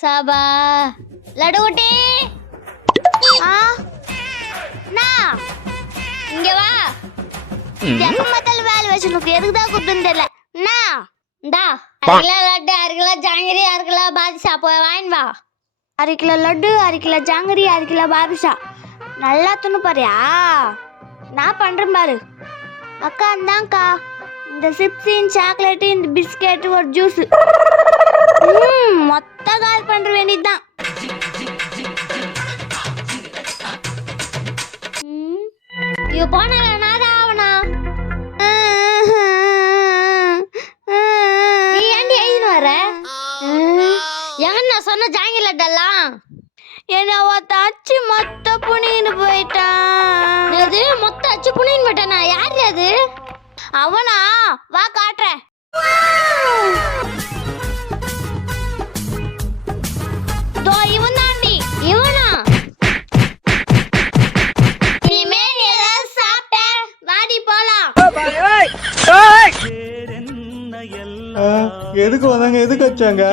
சபா லடுகுட்டி இங்க வா. எப்ப பார்த்தாலும் வேலை வச்சுனுக்கு எதுக்கு தான் கூப்பிட்டுன்னு தெரியல. என்ன இந்தா 1 kilo laddu 1 kilo jangiri 1 kilo badusha போய் வாங்கிட்டு வா. 1/2 kilo laddu 1/2 kilo jangiri 1/2 kilo badusha நல்லா துண்ணு பாரியா? நான் பண்றேன் பாரு. அக்கா இந்தாங்கக்கா, இந்த சிப்ஸு சாக்லேட்டு இந்த பிஸ்கெட்டு ஒரு ஜூஸ் மொத்த கால் பண்ற வேண்டியதுதான். ஐயோ போனால நாதான் ஆவனா. நீ ஏன்டி எழுதினு வர? எங்க நான் சொன்ன ஜாங்கிரி லட்டெல்லாம் என்ன ஒருத்த அச்சு மொத்த புனின்னு போயிட்டான். அது மொத்த அச்சு புனின்னு போயிட்டானா? யாரு அது? அவனா? வா காட்டுறேன். தோ இவன் தாண்டி. இவனா? இனிமே நீ ஏதாவது சாப்பிட்ட வாடி போலாம். எதுக்கு வந்தாங்க, எதுக்கு வச்சாங்க?